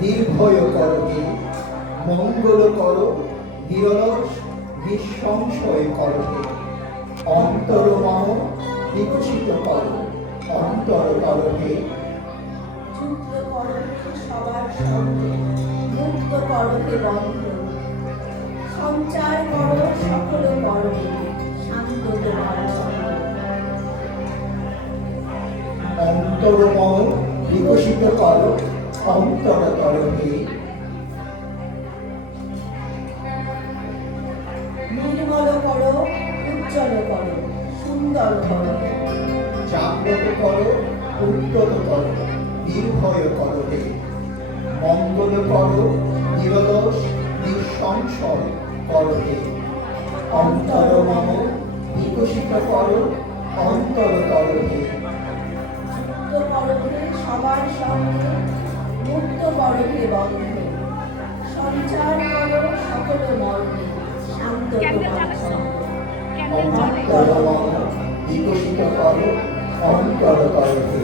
নির্ভয় কর হে, মঙ্গল কর নিরলস নিঃসংশয় কর হে। অন্তর মম বিকশিত কর, অন্তর কর হে। যুদ্ধ করো হে সবার সঙ্গে, মুক্ত করো হে বন্ধ। সঞ্চার করো সকল কর্মে, শান্ত তোমার চক্র। অন্তর মম বিকশিত কর, অন্তর কর হে। নির্মল করো, উজ্জ্বল করো, সুন্দর করো। জাগ্রত করো, উদ্যত করো, নির্ভয় করো হে। মঙ্গল করো নিরলস নিঃসংশয় করো হে। অন্তর মম বিকশিত করো, অন্তর করো হে। যুক্ত করো হে সবার সঙ্গে, মুক্ত করো হে বন্ধ। সঞ্চার করো সকল মর্মে, শান্ত তোমার চক্র। অন্তর মম বিকশিত করো, অন্তর করো হে।